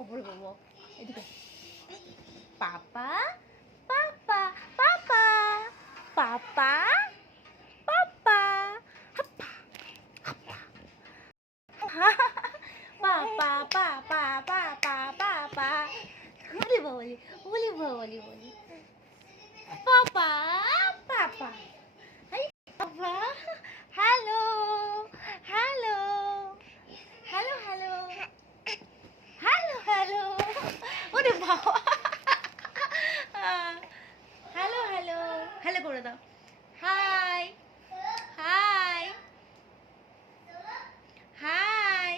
ওপরে বাবা এদিকে পাপা পাপা পাপা পাপা পাপা হাপ্পা হাপ্পা পাপা পাপা পাপা পাপা বলি বলি বলি বলি বলি papa papa hi papa hello hello hello hello hello hello ওরে বাবা হ্যালো হ্যালো হ্যালো করে দাও hi hi hi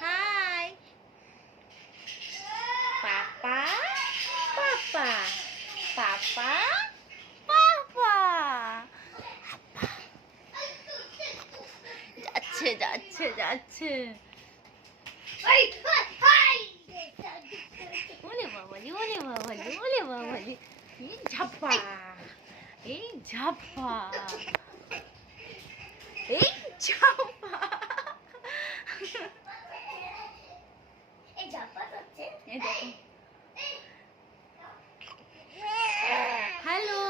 hi papa papa papa papa যাচ্ছে যাচ্ছে যাচ্ছে ওলে বাবালি ওলে বাবালি ওলে বাবালি এই ঝাপ্পা এই ঝাপ্পা এই ঝাপ্পা এই ঝাপ্পা হচ্ছে এই দেখো হ্যালো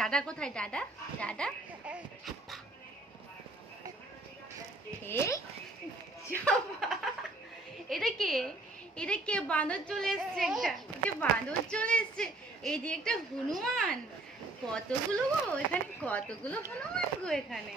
দাদা কোথায় দাদা দাদা এই এটা কে এটা কে বাঁদর চলে এসছে একটা বাঁদর চলে এসছে এই যে একটা হনুমান কতগুলো গো এখানে কতগুলো হনুমান গো এখানে